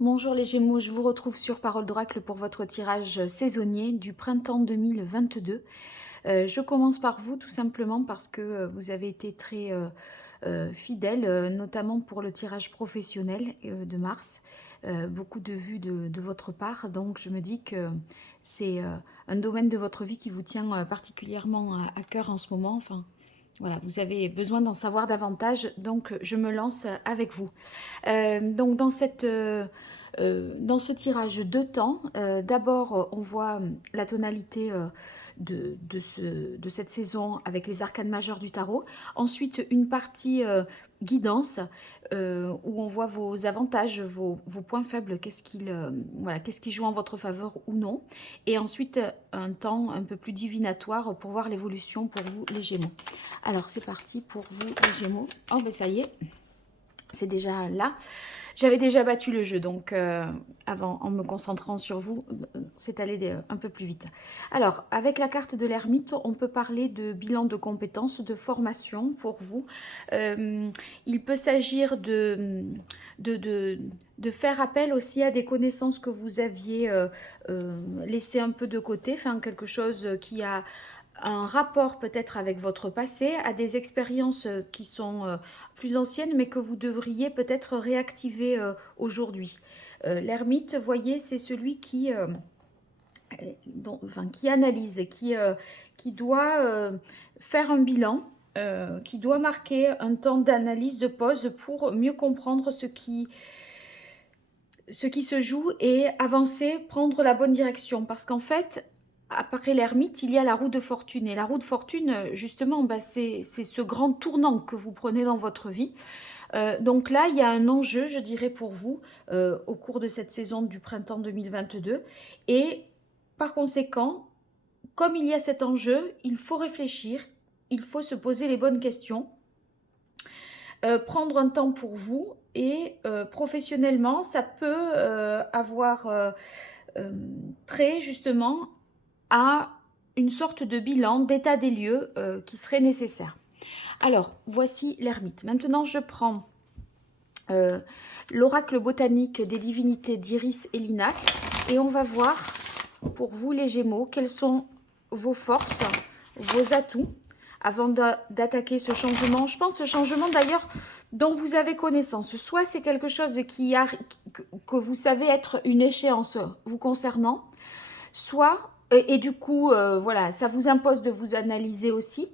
Bonjour les Gémeaux, je vous retrouve sur Parole d'Oracle pour votre tirage saisonnier du printemps 2022. Je commence par vous tout simplement parce que vous avez été très fidèle, notamment pour le tirage professionnel de mars. Beaucoup de vues de votre part, donc je me dis que c'est un domaine de votre vie qui vous tient particulièrement à cœur en ce moment. Enfin, voilà, vous avez besoin d'en savoir davantage, donc je me lance avec vous. Donc dans ce tirage de temps, d'abord on voit la tonalité de cette saison avec les arcanes majeures du tarot. Ensuite une partie guidance où on voit vos avantages, vos points faibles, voilà, qu'est-ce qui joue en votre faveur ou non. Et ensuite un temps un peu plus divinatoire pour voir l'évolution pour vous les Gémeaux. Alors c'est parti pour vous les Gémeaux. Oh ben ça y est, c'est déjà là. J'avais déjà battu le jeu, donc avant, en me concentrant sur vous, c'est allé un peu plus vite. Alors, avec la carte de l'ermite, on peut parler de bilan de compétences, de formation pour vous. Il peut s'agir de faire appel aussi à des connaissances que vous aviez laissées un peu de côté, enfin quelque chose qui a un rapport peut-être avec votre passé, à des expériences qui sont plus anciennes, mais que vous devriez peut-être réactiver aujourd'hui. L'ermite, voyez, c'est celui qui analyse, qui doit faire un bilan, qui doit marquer un temps d'analyse, de pause pour mieux comprendre ce qui se joue et avancer, prendre la bonne direction. Parce qu'en fait, après l'ermite, il y a la roue de fortune. Et la roue de fortune, justement, c'est ce grand tournant que vous prenez dans votre vie. Donc là, il y a un enjeu, je dirais, pour vous, au cours de cette saison du printemps 2022. Et par conséquent, comme il y a cet enjeu, il faut réfléchir, il faut se poser les bonnes questions, prendre un temps pour vous. Et professionnellement, ça peut avoir trait justement à une sorte de bilan, d'état des lieux qui serait nécessaire. Alors, voici l'ermite. Maintenant, je prends l'oracle botanique des divinités d'Iris et Linac et on va voir pour vous les Gémeaux quelles sont vos forces, vos atouts avant d'attaquer ce changement. Je pense ce changement d'ailleurs dont vous avez connaissance. Soit c'est quelque chose que vous savez être une échéance vous concernant, soit, et du coup, voilà, ça vous impose de vous analyser aussi,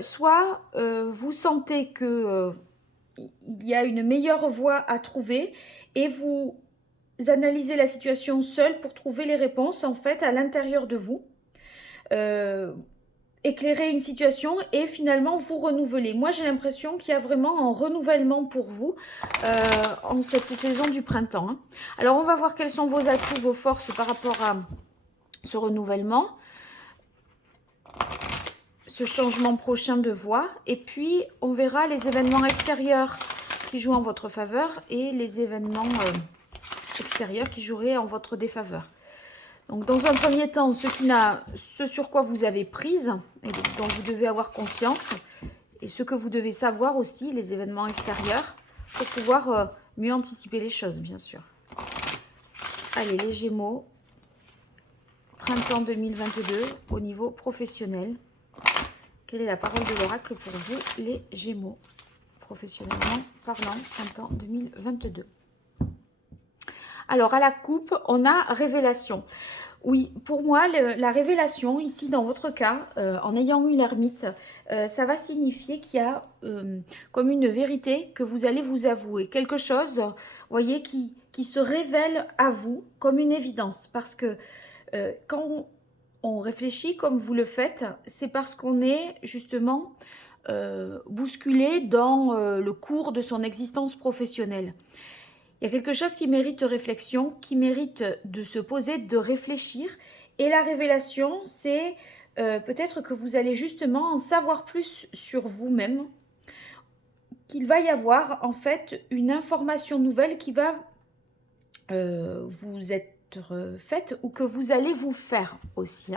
soit vous sentez que il y a une meilleure voie à trouver et vous analysez la situation seul pour trouver les réponses en fait à l'intérieur de vous. Éclairer une situation et finalement vous renouveler. Moi j'ai l'impression qu'il y a vraiment un renouvellement pour vous en cette saison du printemps. Alors on va voir quels sont vos atouts, vos forces par rapport à ce renouvellement, ce changement prochain de voie, et puis on verra les événements extérieurs qui jouent en votre faveur et les événements extérieurs qui joueraient en votre défaveur. Donc dans un premier temps, ce sur quoi vous avez prise et dont vous devez avoir conscience, et ce que vous devez savoir aussi, les événements extérieurs, pour pouvoir mieux anticiper les choses, bien sûr. Allez, les Gémeaux, printemps 2022, au niveau professionnel. Quelle est la parole de l'oracle pour vous, les Gémeaux, professionnellement parlant, printemps 2022? Alors, à la coupe, on a révélation. Oui, pour moi, la révélation, ici, dans votre cas, en ayant eu l'ermite, ça va signifier qu'il y a comme une vérité que vous allez vous avouer. Quelque chose, vous voyez, qui se révèle à vous comme une évidence. Parce que quand on réfléchit comme vous le faites, c'est parce qu'on est justement bousculé dans le cours de son existence professionnelle. Il y a quelque chose qui mérite réflexion, qui mérite de se poser, de réfléchir. Et la révélation, c'est peut-être que vous allez justement en savoir plus sur vous-même, qu'il va y avoir en fait une information nouvelle qui va vous être faite ou que vous allez vous faire aussi.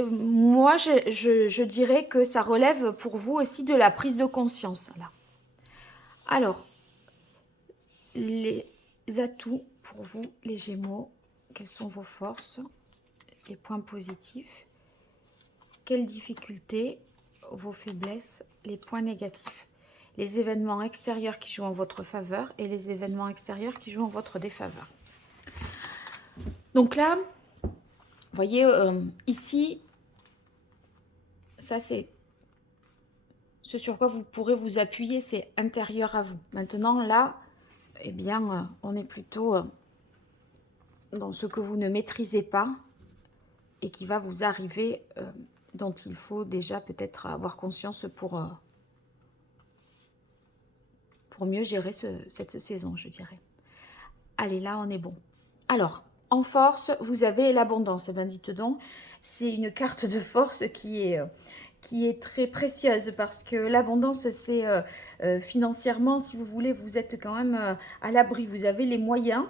Moi, je dirais que ça relève pour vous aussi de la prise de conscience. Là. Alors, les atouts pour vous, les Gémeaux? Quelles sont vos forces, les points positifs? Quelles difficultés, vos faiblesses, les points négatifs? Les événements extérieurs qui jouent en votre faveur et les événements extérieurs qui jouent en votre défaveur. Donc là, vous voyez, ici, ça c'est ce sur quoi vous pourrez vous appuyer, c'est intérieur à vous. Maintenant, là, eh bien, on est plutôt dans ce que vous ne maîtrisez pas et qui va vous arriver, dont il faut déjà peut-être avoir conscience pour mieux gérer cette saison, je dirais. Allez, là, on est bon. Alors, en force, vous avez l'abondance. Ben, dites donc, c'est une carte de force qui est très précieuse parce que l'abondance, c'est financièrement, si vous voulez, vous êtes quand même à l'abri. Vous avez les moyens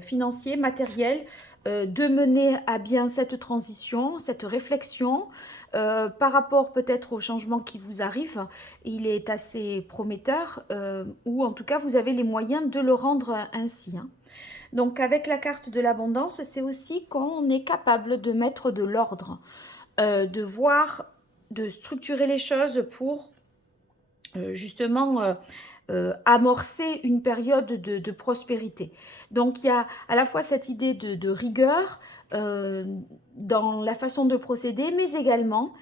financiers, matériels, de mener à bien cette transition, cette réflexion. Par rapport peut-être au changement qui vous arrive, il est assez prometteur, ou en tout cas vous avez les moyens de le rendre ainsi. Hein. Donc avec la carte de l'abondance, c'est aussi qu'on est capable de mettre de l'ordre, de voir, de structurer les choses pour justement amorcer une période de prospérité. Donc il y a à la fois cette idée de rigueur dans la façon de procéder, mais également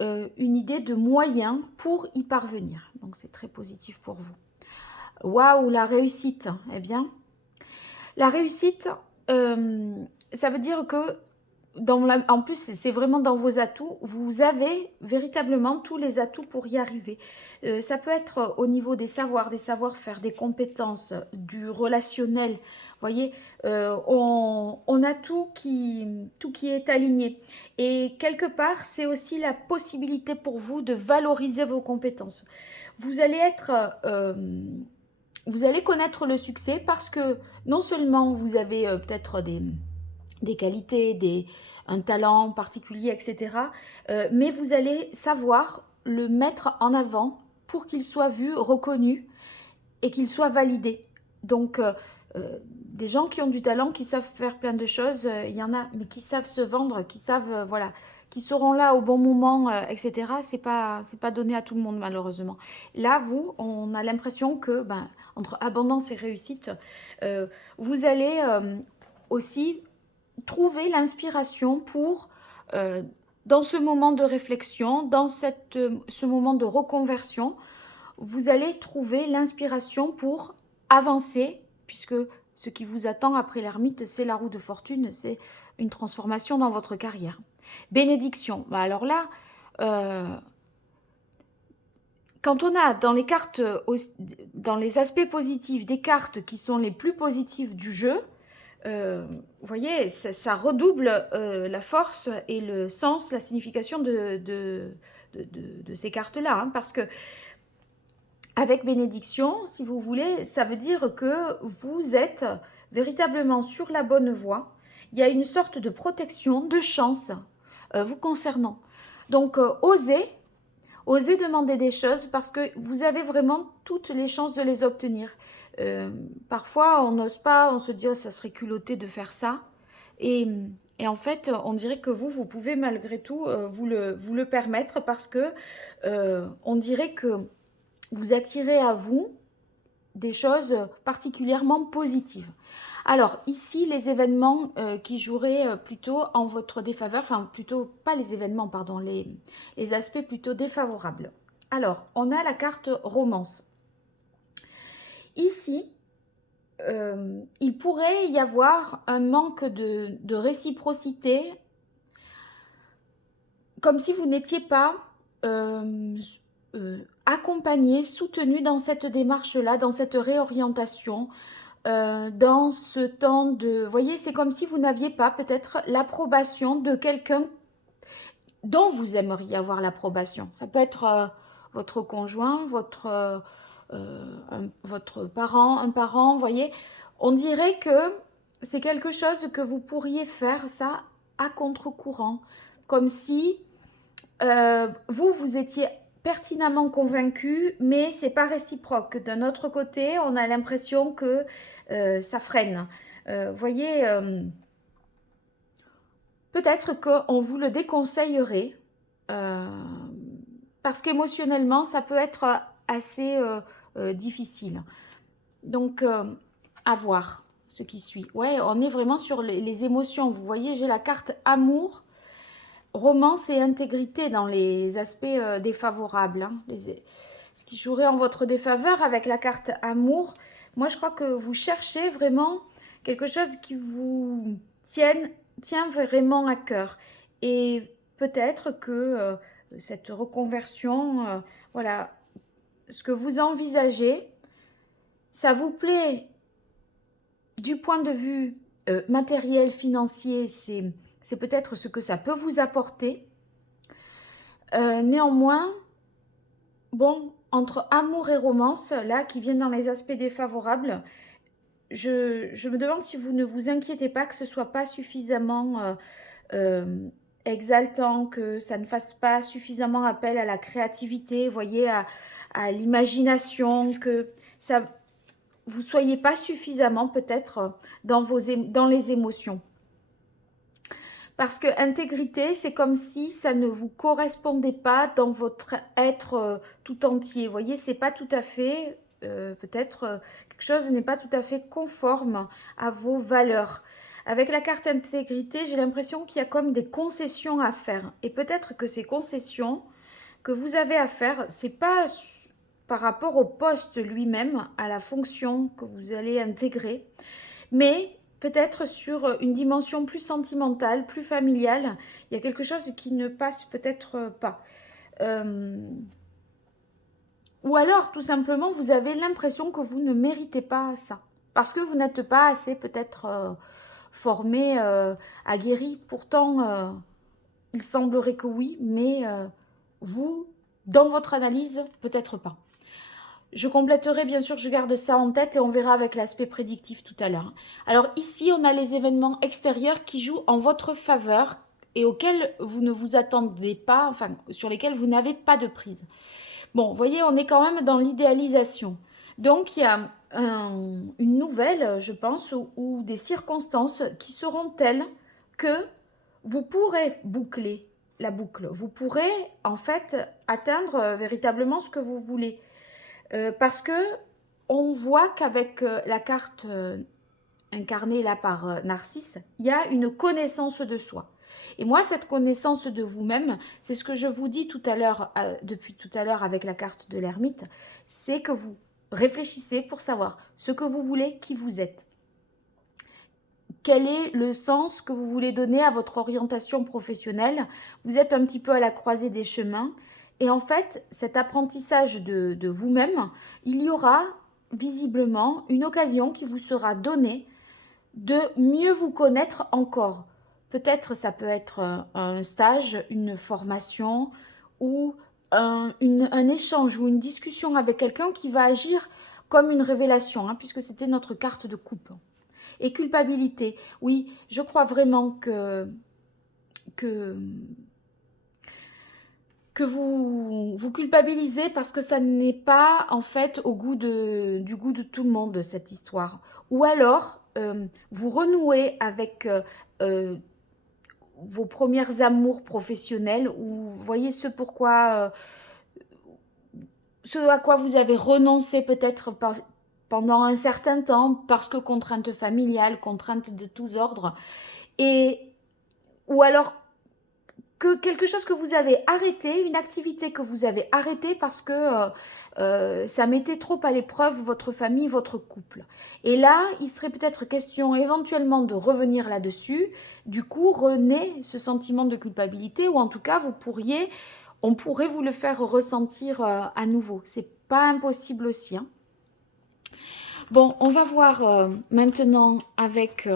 une idée de moyens pour y parvenir. Donc c'est très positif pour vous. Waouh, la réussite. Eh bien, la réussite, ça veut dire que en plus, c'est vraiment dans vos atouts. Vous avez véritablement tous les atouts pour y arriver. Ça peut être au niveau des savoirs, des savoir-faire, des compétences, du relationnel. Vous voyez, on a tout qui est aligné. Et quelque part, c'est aussi la possibilité pour vous de valoriser vos compétences. Vous allez vous allez connaître le succès parce que non seulement vous avez peut-être des qualités, un talent particulier, etc. Mais vous allez savoir le mettre en avant pour qu'il soit vu, reconnu et qu'il soit validé. Donc, des gens qui ont du talent, qui savent faire plein de choses, il y en a, mais qui savent se vendre, qui savent, voilà, qui seront là au bon moment, etc. C'est pas donné à tout le monde, malheureusement. Là, vous, on a l'impression que, entre abondance et réussite, vous allez aussi trouver l'inspiration pour, dans ce moment de réflexion, dans ce moment de reconversion, vous allez trouver l'inspiration pour avancer, puisque ce qui vous attend après l'ermite, c'est la roue de fortune, c'est une transformation dans votre carrière. Bénédiction. Alors là, quand on a dans les cartes, dans les aspects positifs, des cartes qui sont les plus positives du jeu, vous voyez, ça redouble la force et le sens, la signification de ces cartes-là. Hein, parce que avec bénédiction, si vous voulez, ça veut dire que vous êtes véritablement sur la bonne voie. Il y a une sorte de protection, de chance vous concernant. Donc, osez demander des choses parce que vous avez vraiment toutes les chances de les obtenir. Parfois, on n'ose pas, on se dit « oh, ça serait culotté de faire ça ». Et en fait, on dirait que vous pouvez malgré tout vous le permettre parce que on dirait que vous attirez à vous des choses particulièrement positives. Alors, ici, les événements qui joueraient plutôt en votre défaveur, enfin, plutôt, pas les événements, pardon, les aspects plutôt défavorables. Alors, on a la carte romance. Ici, il pourrait y avoir un manque de réciprocité, comme si vous n'étiez pas accompagné, soutenu dans cette démarche-là, dans cette réorientation, dans ce temps de... Vous voyez, c'est comme si vous n'aviez pas peut-être l'approbation de quelqu'un dont vous aimeriez avoir l'approbation. Ça peut être votre conjoint, votre parent, un parent, vous voyez. On dirait que c'est quelque chose que vous pourriez faire, ça, à contre-courant. Comme si vous étiez pertinemment convaincu, mais c'est pas réciproque. D'un autre côté, on a l'impression que ça freine. Voyez, peut-être qu'on vous le déconseillerait, parce qu'émotionnellement, ça peut être assez difficile. Donc, à voir ce qui suit. Ouais, on est vraiment sur les émotions. Vous voyez, j'ai la carte amour, romance et intégrité dans les aspects défavorables. Hein. Ce qui jouerait en votre défaveur avec la carte amour. Moi, je crois que vous cherchez vraiment quelque chose qui vous tient vraiment à cœur. Et peut-être que cette reconversion, voilà, ce que vous envisagez, ça vous plaît du point de vue matériel, financier, c'est peut-être ce que ça peut vous apporter. Néanmoins, bon, entre amour et romance, là, qui viennent dans les aspects défavorables, je me demande si vous ne vous inquiétez pas que ce ne soit pas suffisamment exaltant, que ça ne fasse pas suffisamment appel à la créativité, voyez, à l'imagination, que ça, vous ne soyez pas suffisamment peut-être dans les émotions. Parce que intégrité, c'est comme si ça ne vous correspondait pas dans votre être tout entier. Vous voyez, c'est pas tout à fait, peut-être, quelque chose n'est pas tout à fait conforme à vos valeurs. Avec la carte intégrité, j'ai l'impression qu'il y a comme des concessions à faire. Et peut-être que ces concessions que vous avez à faire, c'est pas par rapport au poste lui-même, à la fonction que vous allez intégrer, mais peut-être sur une dimension plus sentimentale, plus familiale, il y a quelque chose qui ne passe peut-être pas. Ou alors, tout simplement, vous avez l'impression que vous ne méritez pas ça. Parce que vous n'êtes pas assez peut-être formé, aguerri. Pourtant, il semblerait que oui, mais vous, dans votre analyse, peut-être pas. Je compléterai, bien sûr, je garde ça en tête et on verra avec l'aspect prédictif tout à l'heure. Alors ici, on a les événements extérieurs qui jouent en votre faveur et auxquels vous ne vous attendez pas, enfin, sur lesquels vous n'avez pas de prise. Bon, vous voyez, on est quand même dans l'idéalisation. Donc, il y a une nouvelle, je pense, ou des circonstances qui seront telles que vous pourrez boucler la boucle. Vous pourrez, en fait, atteindre véritablement ce que vous voulez. Parce que on voit qu'avec la carte incarnée là par Narcisse, il y a une connaissance de soi. Et moi, cette connaissance de vous-même, c'est ce que je vous dis tout à l'heure, depuis tout à l'heure avec la carte de l'ermite, c'est que vous réfléchissez pour savoir ce que vous voulez, qui vous êtes. Quel est le sens que vous voulez donner à votre orientation professionnelle? Vous êtes un petit peu à la croisée des chemins. Et en fait, cet apprentissage de vous-même, il y aura visiblement une occasion qui vous sera donnée de mieux vous connaître encore. Peut-être ça peut être un stage, une formation ou un échange ou une discussion avec quelqu'un qui va agir comme une révélation, hein, puisque c'était notre carte de couple. Et culpabilité, oui, je crois vraiment que vous culpabilisez parce que ça n'est pas en fait du goût de tout le monde cette histoire. Ou alors vous renouez avec vos premières amours professionnels ou vous voyez ce à quoi vous avez renoncé peut-être pendant un certain temps parce que contraintes familiales, contraintes de tous ordres, ou alors que quelque chose que vous avez arrêté, une activité que vous avez arrêtée parce que ça mettait trop à l'épreuve votre famille, votre couple. Et là, il serait peut-être question éventuellement de revenir là-dessus. Du coup, renaît ce sentiment de culpabilité ou en tout cas, on pourrait vous le faire ressentir à nouveau. C'est pas impossible aussi. Hein. Bon, on va voir maintenant avec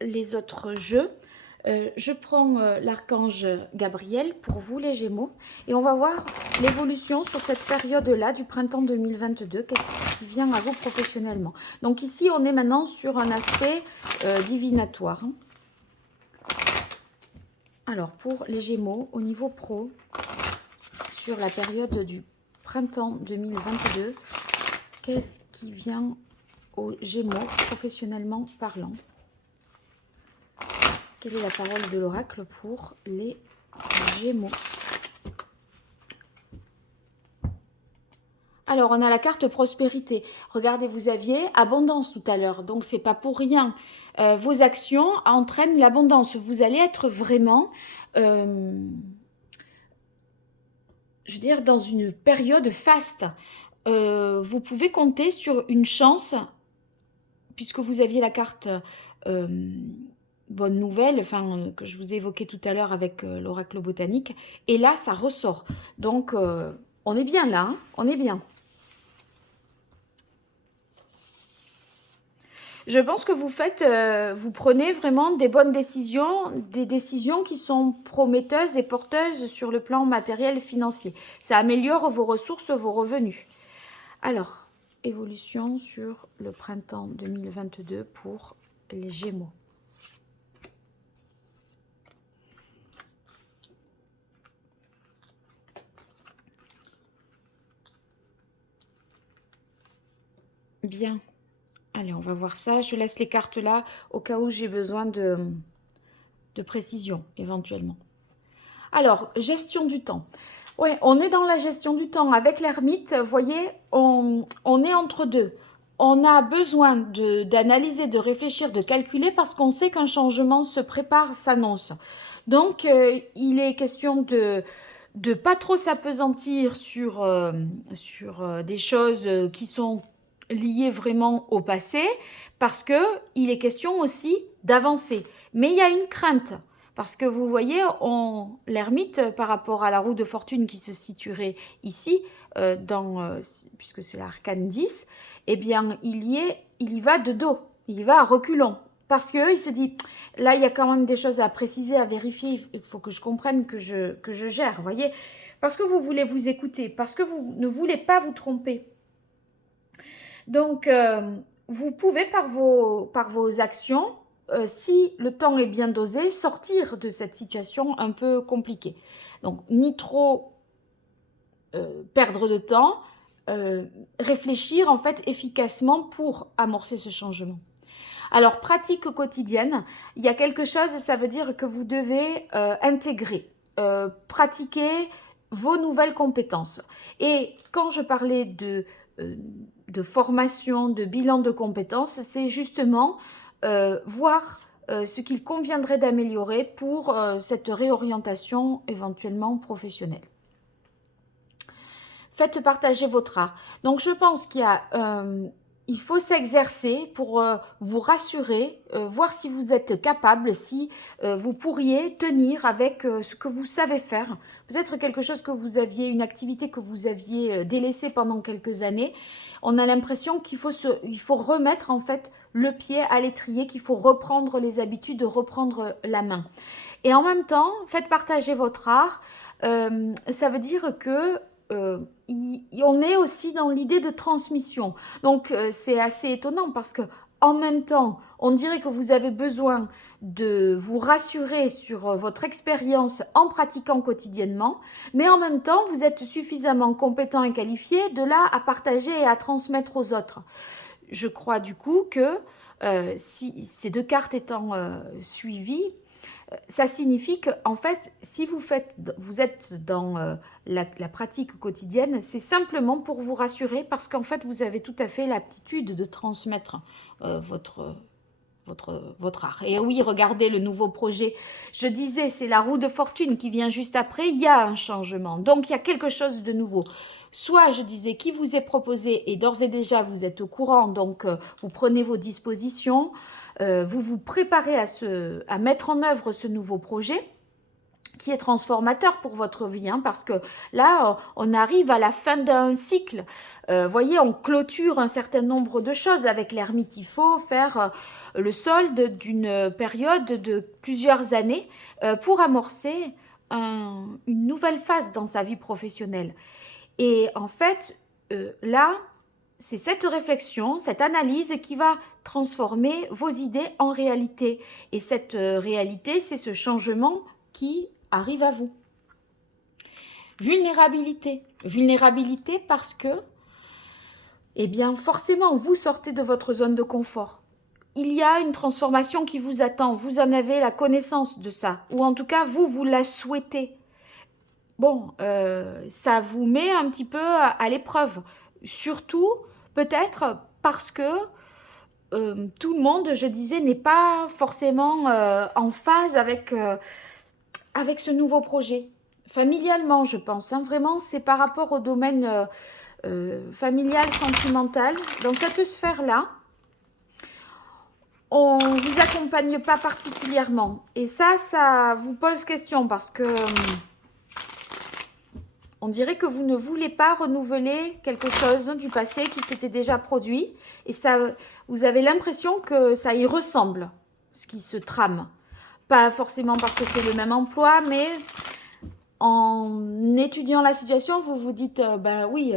les autres jeux. Je prends l'archange Gabriel pour vous les Gémeaux et on va voir l'évolution sur cette période-là du printemps 2022, qu'est-ce qui vient à vous professionnellement. Donc ici, on est maintenant sur un aspect divinatoire. Hein. Alors, pour les Gémeaux, au niveau pro, sur la période du printemps 2022. Qu'est-ce qui vient aux Gémeaux, professionnellement parlant? Quelle est la parole de l'oracle pour les Gémeaux? Alors, on a la carte prospérité. Regardez, vous aviez abondance tout à l'heure. Donc, c'est pas pour rien. Vos actions entraînent l'abondance. Vous allez être vraiment, je veux dire, dans une période faste. Vous pouvez compter sur une chance, puisque vous aviez la carte bonne nouvelle, enfin, que je vous ai évoquée tout à l'heure avec l'oracle botanique. Et là, ça ressort. Donc, on est bien là, hein, on est bien. Je pense que vous prenez vraiment des bonnes décisions, des décisions qui sont prometteuses et porteuses sur le plan matériel et financier. Ça améliore vos ressources, vos revenus. Alors, évolution sur le printemps 2022 pour les Gémeaux. Bien. Allez, on va voir ça. Je laisse les cartes là au cas où j'ai besoin de précision, éventuellement. Alors, gestion du temps. Ouais, on est dans la gestion du temps. Avec l'ermite, vous voyez, on est entre deux. On a besoin d'analyser, de réfléchir, de calculer parce qu'on sait qu'un changement se prépare, s'annonce. Donc, il est question de pas trop s'apesantir sur des choses qui sont liées vraiment au passé, parce que il est question aussi d'avancer. Mais il y a une crainte, parce que vous voyez, l'ermite, par rapport à la roue de fortune qui se situerait ici, puisque c'est l'arcane 10, eh bien, il y va de dos, il y va à reculons. Parce qu'il se dit, là, il y a quand même des choses à préciser, à vérifier, il faut que je comprenne, que je gère, vous voyez. Parce que vous voulez vous écouter, parce que vous ne voulez pas vous tromper. Donc, vous pouvez, par vos actions, si le temps est bien dosé, sortir de cette situation un peu compliquée. Donc, ni trop perdre de temps, réfléchir en fait efficacement pour amorcer ce changement. Alors, pratique quotidienne, il y a quelque chose, ça veut dire que vous devez intégrer, pratiquer vos nouvelles compétences. Et quand je parlais de formation, de bilan de compétences, c'est justement voir ce qu'il conviendrait d'améliorer pour cette réorientation éventuellement professionnelle. Faites partager votre art. Donc, je pense il faut s'exercer pour vous rassurer, voir si vous êtes capable, si vous pourriez tenir avec ce que vous savez faire. Peut-être quelque chose une activité que vous aviez délaissée pendant quelques années. On a l'impression qu'il faut remettre en fait le pied à l'étrier, qu'il faut reprendre les habitudes, reprendre la main. Et en même temps, faites partager votre art. Ça veut dire que on est aussi dans l'idée de transmission. Donc, c'est assez étonnant parce que en même temps, on dirait que vous avez besoin de vous rassurer sur votre expérience en pratiquant quotidiennement, mais en même temps, vous êtes suffisamment compétent et qualifié de là à partager et à transmettre aux autres. Je crois du coup que si ces deux cartes étant suivies, ça signifie qu'en fait, si vous êtes dans la pratique quotidienne, c'est simplement pour vous rassurer parce qu'en fait, vous avez tout à fait l'aptitude de transmettre votre art. Et oui, regardez le nouveau projet. Je disais, c'est la roue de fortune qui vient juste après. Il y a un changement. Donc, il y a quelque chose de nouveau. Soit, je disais, qui vous est proposé et d'ores et déjà, vous êtes au courant. Donc, vous prenez vos dispositions. Vous vous préparez à mettre en œuvre ce nouveau projet qui est transformateur pour votre vie, hein, parce que là, on arrive à la fin d'un cycle. Voyez, on clôture un certain nombre de choses avec l'ermite. Il faut faire le solde d'une période de plusieurs années pour amorcer une nouvelle phase dans sa vie professionnelle. Et en fait, là, c'est cette réflexion, cette analyse qui va transformer vos idées en réalité. Et cette réalité, c'est ce changement qui arrive à vous. Vulnérabilité. Vulnérabilité parce que, eh bien, forcément, vous sortez de votre zone de confort. Il y a une transformation qui vous attend. Vous en avez la connaissance de ça. Ou en tout cas, vous la souhaitez. Bon, ça vous met un petit peu à l'épreuve. Surtout, peut-être parce que tout le monde, je disais, n'est pas forcément en phase avec ce nouveau projet. Familialement, je pense. Hein, vraiment, c'est par rapport au domaine familial, sentimental. Dans cette sphère-là, on ne vous accompagne pas particulièrement. Et ça vous pose question parce que on dirait que vous ne voulez pas renouveler quelque chose du passé qui s'était déjà produit. Et ça, vous avez l'impression que ça y ressemble, ce qui se trame. Pas forcément parce que c'est le même emploi, mais en étudiant la situation, vous vous dites, ben oui,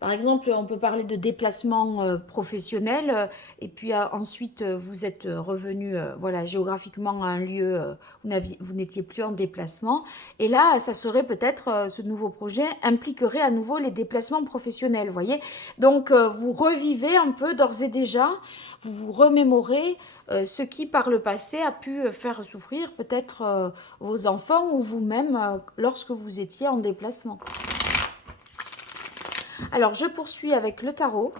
par exemple, on peut parler de déplacement professionnel, et puis ensuite, vous êtes revenu voilà, géographiquement à un lieu où vous n'étiez plus en déplacement. Et là, ça serait peut-être, ce nouveau projet impliquerait à nouveau les déplacements professionnels, vous voyez. Donc, vous revivez un peu d'ores et déjà, vous vous remémorez ce qui, par le passé, a pu faire souffrir peut-être vos enfants ou vous-même lorsque vous étiez en déplacement. Alors, je poursuis avec le tarot.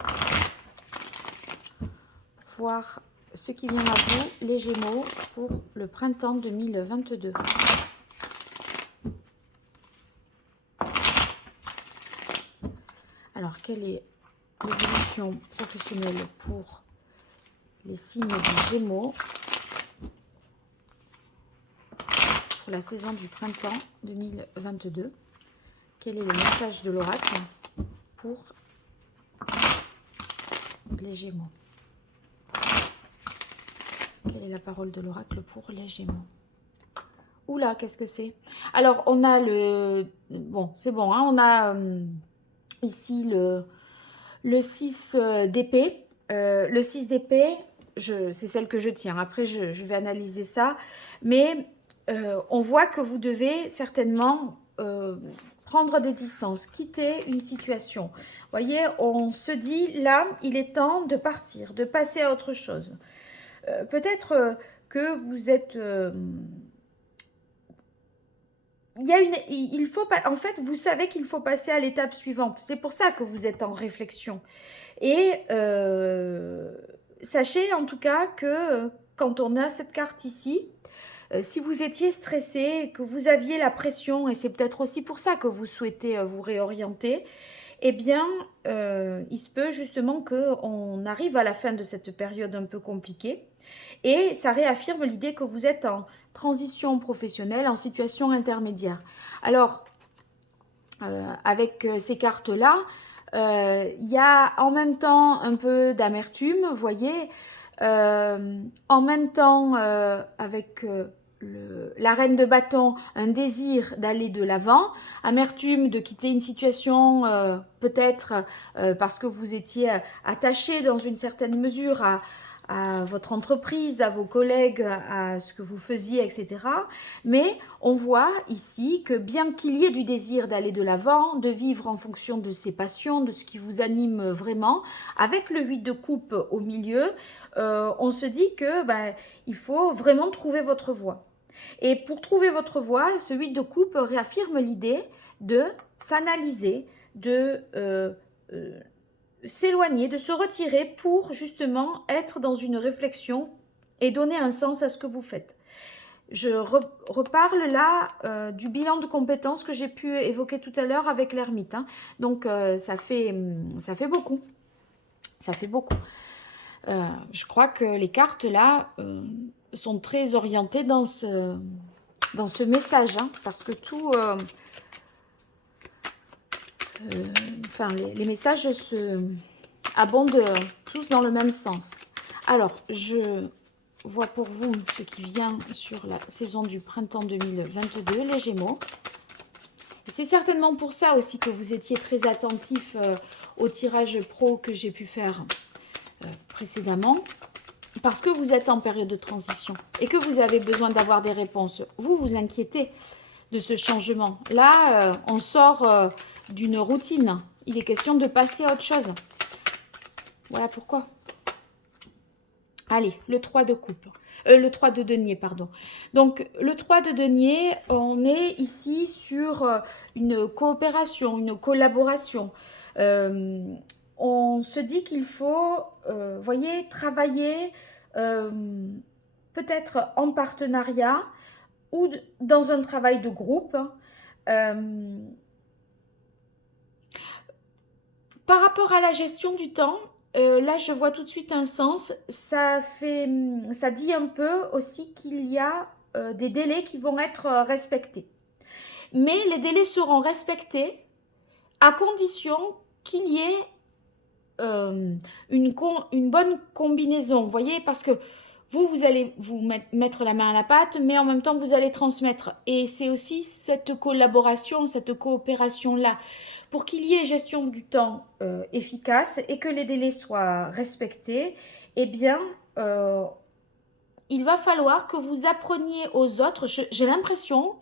Voir ce qui vient à vous, les Gémeaux, pour le printemps 2022. Alors, quelle est l'évolution professionnelle pour les signes du Gémeaux pour la saison du printemps 2022? Quel est le message de l'oracle pour les Gémeaux? Quelle est la parole de l'oracle pour les Gémeaux? Oula, qu'est-ce que c'est? Alors, on a le... Bon, c'est bon, hein, on a ici le 6 d'épée. Le 6 d'épée, c'est celle que je tiens. Après, je vais analyser ça. Mais on voit que vous devez certainement prendre des distances, quitter une situation. Vous voyez, on se dit, là, il est temps de partir, de passer à autre chose. Peut-être que vous êtes... il faut pas, en fait, vous savez qu'il faut passer à l'étape suivante. C'est pour ça que vous êtes en réflexion. Et sachez en tout cas que quand on a cette carte ici, si vous étiez stressé, que vous aviez la pression, et c'est peut-être aussi pour ça que vous souhaitez vous réorienter, eh bien, il se peut justement qu'on arrive à la fin de cette période un peu compliquée. Et ça réaffirme l'idée que vous êtes en transition professionnelle, en situation intermédiaire. Alors, avec ces cartes-là, il y a en même temps un peu d'amertume, vous voyez, en même temps avec la reine de bâton, un désir d'aller de l'avant, amertume de quitter une situation peut-être parce que vous étiez attaché dans une certaine mesure à votre entreprise, à vos collègues, à ce que vous faisiez, etc. Mais on voit ici que bien qu'il y ait du désir d'aller de l'avant, de vivre en fonction de ses passions, de ce qui vous anime vraiment, avec le 8 de coupe au milieu, on se dit que il faut vraiment trouver votre voie. Et pour trouver votre voie, ce 8 de coupe réaffirme l'idée de s'analyser, de s'éloigner, de se retirer pour justement être dans une réflexion et donner un sens à ce que vous faites. Je reparle là du bilan de compétences que j'ai pu évoquer tout à l'heure avec l'ermite. Hein. Donc ça fait beaucoup. Ça fait beaucoup. Je crois que les cartes là sont très orientées dans ce message. Hein, parce que tout... enfin, les messages abondent tous dans le même sens. Alors, je vois pour vous ce qui vient sur la saison du printemps 2022, les Gémeaux. C'est certainement pour ça aussi que vous étiez très attentif au tirage pro que j'ai pu faire précédemment, parce que vous êtes en période de transition et que vous avez besoin d'avoir des réponses. Vous vous inquiétez de ce changement. Là, on sort d'une routine. Il est question de passer à autre chose. Voilà pourquoi. Allez, le 3 de coupe. Le 3 de denier, pardon. Donc, le 3 de denier, on est ici sur une coopération, une collaboration. On se dit qu'il faut, voyez, travailler peut-être en partenariat ou dans un travail de groupe. Par rapport à la gestion du temps, là, je vois tout de suite un sens. Ça dit un peu aussi qu'il y a des délais qui vont être respectés. Mais les délais seront respectés à condition qu'il y ait une bonne combinaison. Vous voyez, parce que vous allez vous mettre la main à la pâte, mais en même temps, vous allez transmettre. Et c'est aussi cette collaboration, cette coopération-là. Pour qu'il y ait gestion du temps efficace et que les délais soient respectés, eh bien, il va falloir que vous appreniez aux autres. J'ai l'impression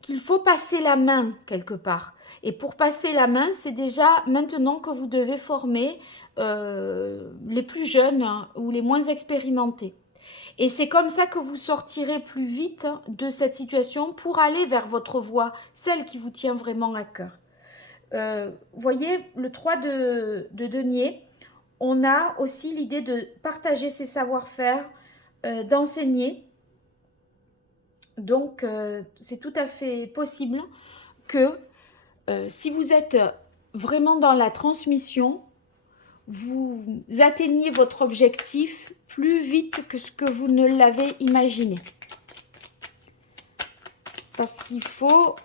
qu'il faut passer la main quelque part. Et pour passer la main, c'est déjà maintenant que vous devez former les plus jeunes ou les moins expérimentés. Et c'est comme ça que vous sortirez plus vite de cette situation pour aller vers votre voie, celle qui vous tient vraiment à cœur. Voyez, le 3 de denier, on a aussi l'idée de partager ses savoir-faire, d'enseigner. Donc, c'est tout à fait possible que si vous êtes vraiment dans la transmission, vous atteigniez votre objectif plus vite que ce que vous ne l'avez imaginé. Parce qu'il faut,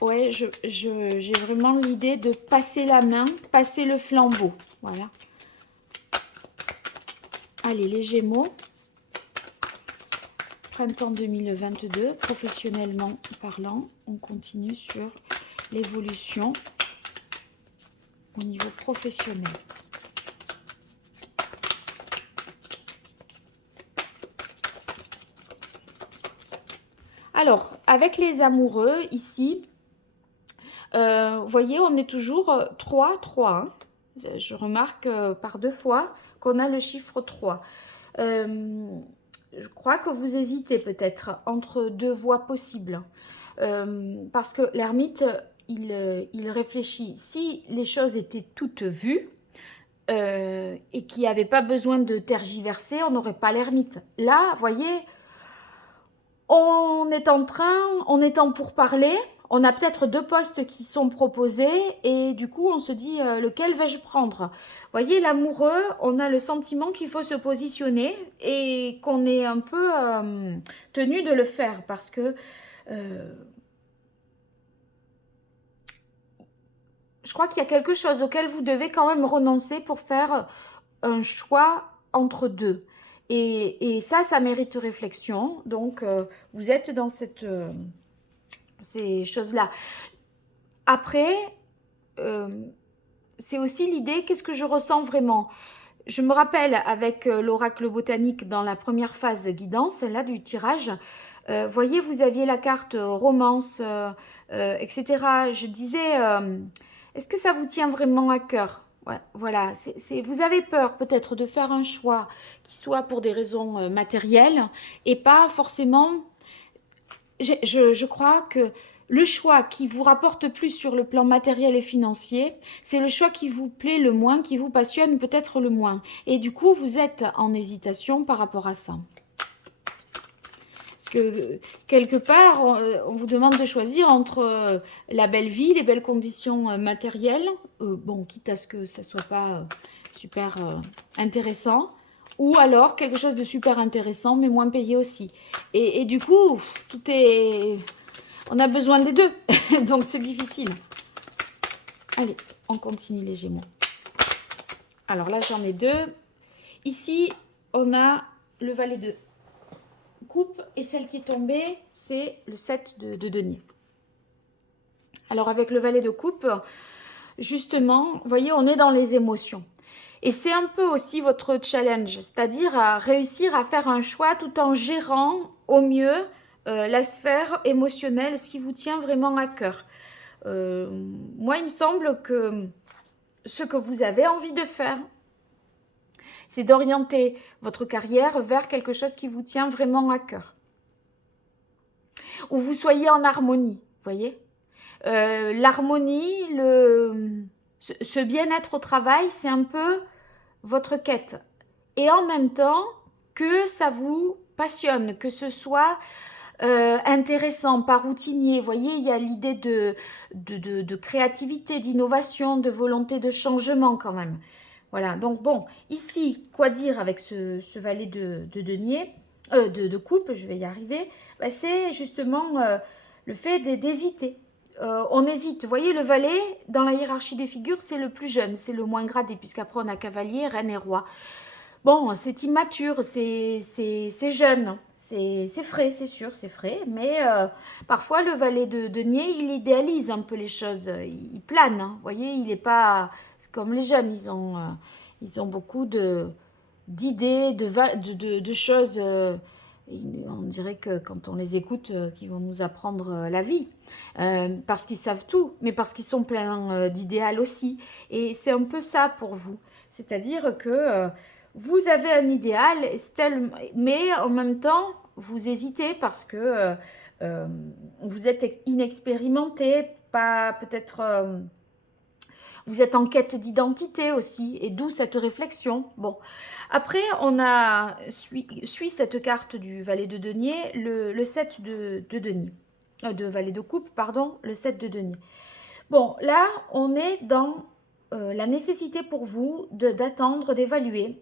ouais, j'ai vraiment l'idée de passer la main, passer le flambeau. Voilà. Allez, les Gémeaux. Printemps 2022, professionnellement parlant, on continue sur l'évolution au niveau professionnel. Alors, avec les amoureux, ici, vous voyez, on est toujours 3, 3. Hein. Je remarque par 2 fois qu'on a le chiffre 3. Je crois que vous hésitez peut-être entre 2 voies possibles. Parce que l'ermite, il réfléchit. Si les choses étaient toutes vues et qu'il n'y avait pas besoin de tergiverser, on n'aurait pas l'ermite. Là, vous voyez, on est en pourparlers. On a peut-être 2 postes qui sont proposés et du coup, on se dit lequel vais-je prendre? Vous voyez, l'amoureux, on a le sentiment qu'il faut se positionner et qu'on est un peu tenu de le faire parce que je crois qu'il y a quelque chose auquel vous devez quand même renoncer pour faire un choix entre 2. Et ça mérite réflexion. Donc, vous êtes dans ces choses-là. Après, c'est aussi l'idée, qu'est-ce que je ressens vraiment? Je me rappelle avec l'oracle botanique dans la première phase guidance, là, du tirage, voyez, vous aviez la carte romance, etc. Je disais, est-ce que ça vous tient vraiment à cœur? Ouais, voilà, vous avez peur peut-être de faire un choix qui soit pour des raisons matérielles et pas forcément... Je crois que le choix qui vous rapporte plus sur le plan matériel et financier, c'est le choix qui vous plaît le moins, qui vous passionne peut-être le moins. Et du coup, vous êtes en hésitation par rapport à ça. Parce que quelque part, on vous demande de choisir entre la belle vie, les belles conditions matérielles, bon, quitte à ce que ça ne soit pas super intéressant, ou alors quelque chose de super intéressant, mais moins payé aussi. Et du coup, tout est... On a besoin des 2, donc c'est difficile. Allez, on continue les Gémeaux. Alors là, j'en ai 2. Ici, on a le valet de coupe et celle qui est tombée, c'est le 7 de denier. Alors avec le valet de coupe, justement, vous voyez, on est dans les émotions. Et c'est un peu aussi votre challenge, c'est-à-dire à réussir à faire un choix tout en gérant au mieux la sphère émotionnelle, ce qui vous tient vraiment à cœur. Moi, il me semble que ce que vous avez envie de faire, c'est d'orienter votre carrière vers quelque chose qui vous tient vraiment à cœur. Où vous soyez en harmonie, voyez. L'harmonie, ce bien-être au travail, c'est un peu votre quête. Et en même temps, que ça vous passionne, que ce soit intéressant, pas routinier. Vous voyez, il y a l'idée de créativité, d'innovation, de volonté de changement quand même. Voilà, donc bon, ici, quoi dire avec ce valet de denier, de coupe, je vais y arriver, bah, c'est justement le fait d'hésiter. On hésite. Vous voyez, le valet, dans la hiérarchie des figures, c'est le plus jeune, c'est le moins gradé, puisqu'après on a cavalier, reine et roi. Bon, c'est immature, c'est jeune, c'est frais, c'est sûr, c'est frais, mais parfois le valet de denier, il idéalise un peu les choses, il plane, hein, vous voyez, il n'est pas comme les jeunes, ils ont beaucoup d'idées, de choses, on dirait que quand on les écoute, qu'ils vont nous apprendre la vie, parce qu'ils savent tout, mais parce qu'ils sont pleins d'idéal aussi, et c'est un peu ça pour vous, c'est-à-dire que vous avez un idéal, mais en même temps, vous hésitez parce que vous êtes inexpérimenté, pas peut-être vous êtes en quête d'identité aussi, et d'où cette réflexion. Bon, après, on a suit cette carte du valet de denier, le 7 de denier, de valet de coupe, pardon, le 7 de denier. Bon, là, on est dans la nécessité pour vous d'attendre, d'évaluer.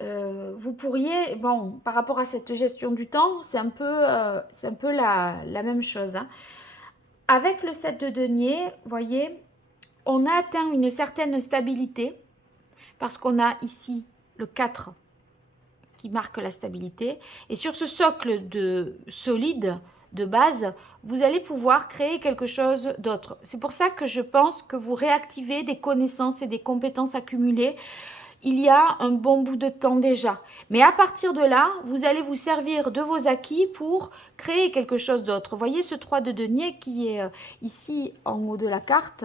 Vous pourriez, bon, par rapport à cette gestion du temps, c'est un peu la même chose. Hein. Avec le 7 de denier, voyez, on a atteint une certaine stabilité, parce qu'on a ici le 4 qui marque la stabilité. Et sur ce socle solide, de base, vous allez pouvoir créer quelque chose d'autre. C'est pour ça que je pense que vous réactivez des connaissances et des compétences accumulées il y a un bon bout de temps déjà. Mais à partir de là, vous allez vous servir de vos acquis pour créer quelque chose d'autre. Vous voyez ce 3 de denier qui est ici en haut de la carte,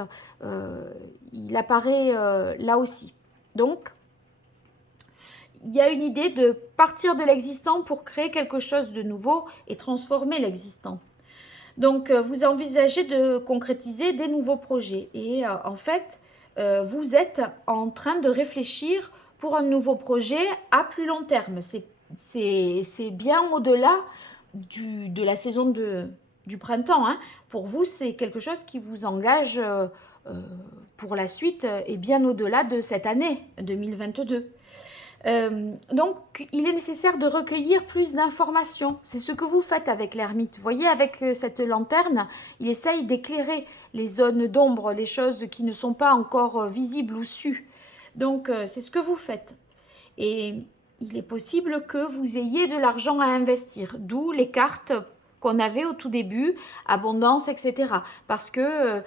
il apparaît là aussi. Donc, il y a une idée de partir de l'existant pour créer quelque chose de nouveau et transformer l'existant. Donc, vous envisagez de concrétiser des nouveaux projets. Et en fait, vous êtes en train de réfléchir pour un nouveau projet à plus long terme. C'est bien au-delà de la saison du printemps. Hein. Pour vous, c'est quelque chose qui vous engage pour la suite et bien au-delà de cette année 2022. Donc, il est nécessaire de recueillir plus d'informations. C'est ce que vous faites avec l'ermite. Vous voyez, avec cette lanterne, il essaye d'éclairer les zones d'ombre, les choses qui ne sont pas encore visibles ou sues. Donc, c'est ce que vous faites. Et il est possible que vous ayez de l'argent à investir, d'où les cartes qu'on avait au tout début, abondance, etc. Parce que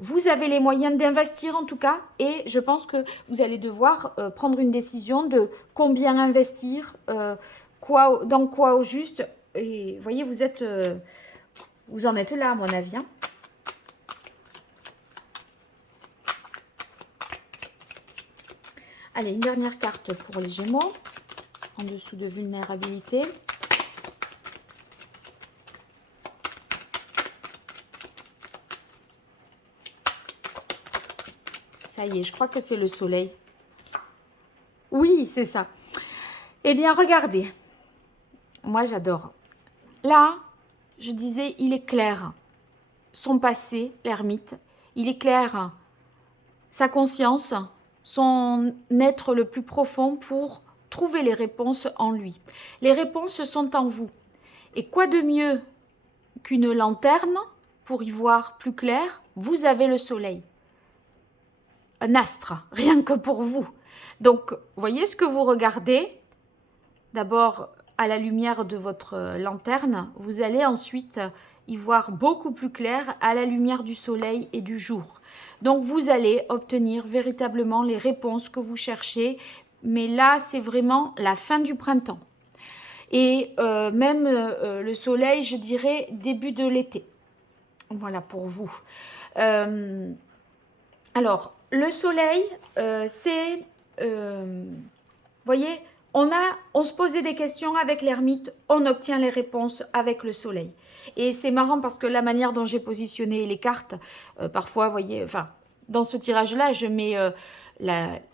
vous avez les moyens d'investir en tout cas, et je pense que vous allez devoir prendre une décision de combien investir, dans quoi au juste. Et vous voyez, vous en êtes là à mon avis. Hein. Allez, une dernière carte pour les Gémeaux, en dessous de vulnérabilité. Ça y est, je crois que c'est le soleil. Oui, c'est ça. Eh bien, regardez. Moi, j'adore. Là, je disais, il est clair. Son passé, l'ermite. Il est clair. Sa conscience, son être le plus profond pour trouver les réponses en lui. Les réponses sont en vous. Et quoi de mieux qu'une lanterne pour y voir plus clair? Vous avez le soleil. Un astre, rien que pour vous. Donc, voyez ce que vous regardez. D'abord, à la lumière de votre lanterne, vous allez ensuite y voir beaucoup plus clair à la lumière du soleil et du jour. Donc, vous allez obtenir véritablement les réponses que vous cherchez. Mais là, c'est vraiment la fin du printemps. et même le soleil, je dirais, début de l'été. Voilà pour vous. Alors, le soleil, c'est... voyez, on se posait des questions avec l'ermite, on obtient les réponses avec le soleil. Et c'est marrant parce que la manière dont j'ai positionné les cartes, parfois, vous voyez, enfin, dans ce tirage-là, je mets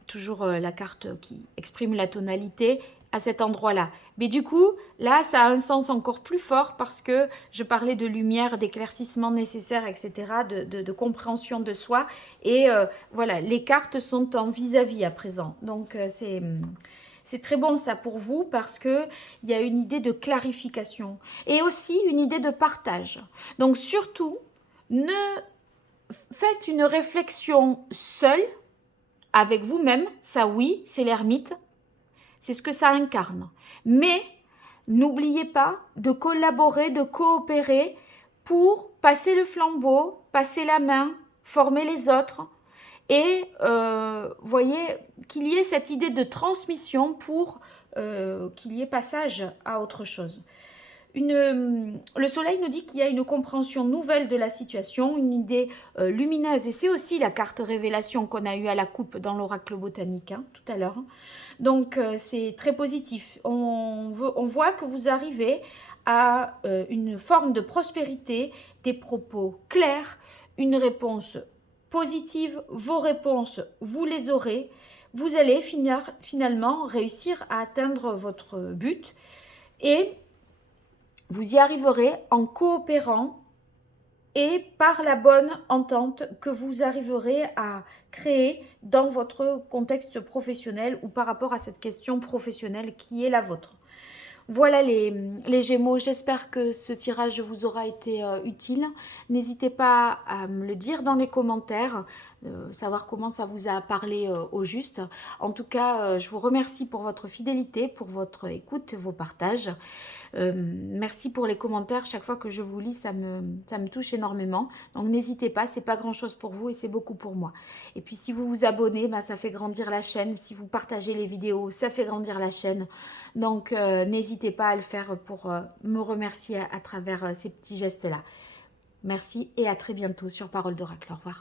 toujours la carte qui exprime la tonalité à cet endroit-là. Mais du coup, là, ça a un sens encore plus fort parce que je parlais de lumière, d'éclaircissement nécessaire, etc., de compréhension de soi. Et voilà, les cartes sont en vis-à-vis à présent. Donc, c'est très bon ça pour vous parce qu'il y a une idée de clarification et aussi une idée de partage. Donc, surtout, ne faites une réflexion seule avec vous-même. Ça, oui, c'est l'ermite. C'est ce que ça incarne. Mais n'oubliez pas de collaborer, de coopérer pour passer le flambeau, passer la main, former les autres. Et voyez, qu'il y ait cette idée de transmission pour qu'il y ait passage à autre chose. Le soleil nous dit qu'il y a une compréhension nouvelle de la situation, une idée lumineuse. Et c'est aussi la carte révélation qu'on a eue à la coupe dans l'oracle botanique, hein, tout à l'heure. Donc, c'est très positif. On voit que vous arrivez à une forme de prospérité, des propos clairs, une réponse positive. Vos réponses, vous les aurez. Vous allez finalement réussir à atteindre votre but. Et vous y arriverez en coopérant et par la bonne entente que vous arriverez à créer dans votre contexte professionnel ou par rapport à cette question professionnelle qui est la vôtre. Voilà les Gémeaux, j'espère que ce tirage vous aura été utile. N'hésitez pas à me le dire dans les commentaires, savoir comment ça vous a parlé au juste. En tout cas, je vous remercie pour votre fidélité, pour votre écoute, vos partages. Merci pour les commentaires, chaque fois que je vous lis, ça me touche énormément. Donc n'hésitez pas, c'est pas grand chose pour vous et c'est beaucoup pour moi. Et puis si vous vous abonnez, bah, ça fait grandir la chaîne. Si vous partagez les vidéos, ça fait grandir la chaîne. Donc n'hésitez pas à le faire pour me remercier à travers ces petits gestes-là. Merci et à très bientôt sur Parole d'Oracle. Au revoir.